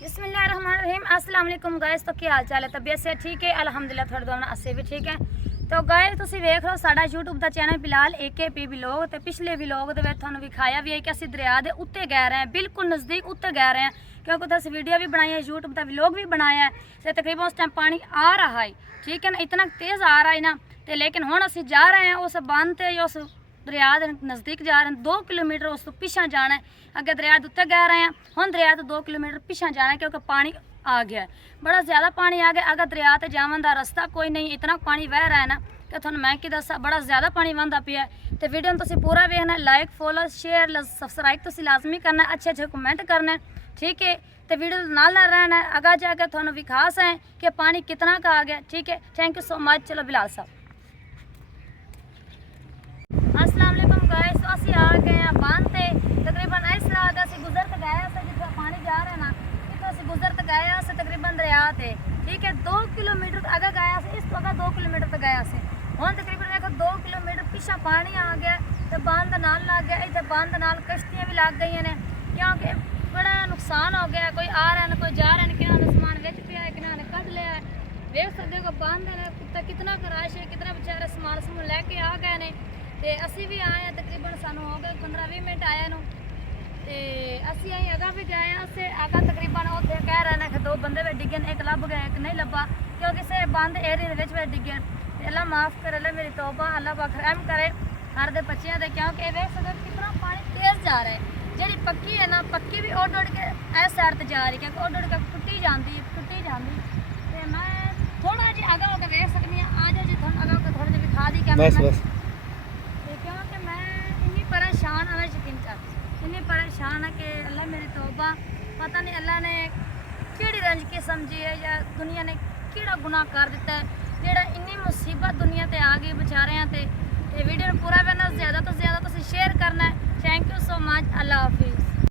बिस्मिल्लाहिर्रहमानिर्रहीम अस्सलाम वालेकुम गाइस। तो क्या हाल चाल है? तबीयत से ठीक है? अल्हम्दुलिल्लाह थोड़े दोनों असे भी ठीक है। तो गाइस तुसीं वेख रहे हो साडा यूट्यूब दा चैनल बिलाल AKP व्लॉग। ते पिछले व्लॉग दे विच तुहानूं विखाया भी है कि असीं दरिया दे उत्ते गए रहे हैं, बिल्कुल नज़दीक उत्ते गए रहे हैं, क्योंकि उत्थे असीं वीडियो भी बनाई है, यूट्यूब दा व्लॉग भी बनाया है। ते तकरीबन उस टाइम पानी आ रहा है, ठीक है ना, इतना तेज़ आ रहा है ना। तो लेकिन हुण असीं जा रहे हैं उस बंद ते या उस दरिया के नज़दीक जा रहे हैं। 2 किलोमीटर उस तो पिछा जाना है। अगर दरिया के उत्ते गए रहे हैं, हम दरिया तो 2 किलोमीटर पिछा जाना है, क्योंकि पानी आ गया है, बड़ा ज़्यादा पानी आ गया। अगर दरिया ते जावन दा रस्ता कोई नहीं, इतना पानी बह रहा है ना कि तुहानूं मैं की दस्सां, बड़ा ज़्यादा पानी वहदा पिया है। तो वीडियो तुसीं पूरा वेखना, लाइक फॉलो शेयर सबसक्राइब तुसीं लाजमी करना, अच्छे अच्छे कमेंट करने, ठीक है। तो वीडियो नाल रहना है, आगे जाके तुहानूं विखास है कि पानी कितना का आ गया, ठीक है। Thank you so much. चलो बिलाल साहब, अस्सलाम वालेकुम गाइस। तो असीं आ गए हैं बांध ते, तकरीबन इस तरह असीं गुजर के गए से जिथे पानी जा रहा है ना, इतो असीं गुजर के गए से तकरीबन दरिया ते, ठीक है। 2 किलोमीटर अगर गए से, इस तो अगर 2 किलोमीटर तक गए से, हुण तकरीबन देखो 2 किलोमीटर पिछा पानी आ गया। तो बांध नाल लग गया, इतने बांध नाल कश्तियाँ भी लग गई ने, क्योंकि बड़ा नुकसान हो गया। कोई आ रहा है, कोई जा रहा है, किन्होंने समान विच पिया है, किन्होंने कढ़ लिया है। देख सकते हो बांध ने कितना कराश है, कितना बेचारे समान समून लैके आ गए ने। तो असी भी आए हैं, तकरीबन सानू हो गए 15-20 मिनट आए नूं। तो असी अं अगा भी गए हैं, उसे अगा तकरीबन उत्थे कह रहे हैं कि 2 बंदे भी डिगे, एक लभ गए एक नहीं लभा, क्योंकि से बंद एरिया के डिगे। तो अल्लाह माफ़ करे, अल्लाह मेरी तौबा, अल्लाह पाक रहम करे हर दे बच्चों के, क्योंकि देख सकते कितना पानी तेज़ जा रहा है। जी पक्की है ना, पक्की भी उड़ उड़ के इस साइड से जा रही, क्योंकि उड़ उड़ के टुटी जाती। तो मैं थोड़ा जी अगा होकर देख सकती हूँ, आ जाओ जी थोड़ा अगा होकर थोड़ा जी विखा दी कैमरा। क्योंकि मैं इन्नी परेशान हाँ, यकीन चाहती इन्नी परेशान है कि अल्लाह मेरी तौबा, पता नहीं अल्लाह ने केड़ी रंज की समझी है, या दुनिया ने केड़ा गुनाह कर दिता है जेड़ा इन्नी मुसीबत दुनिया ते आ गई बेचारे। तो वीडियो पूरा करना ज़्यादा तो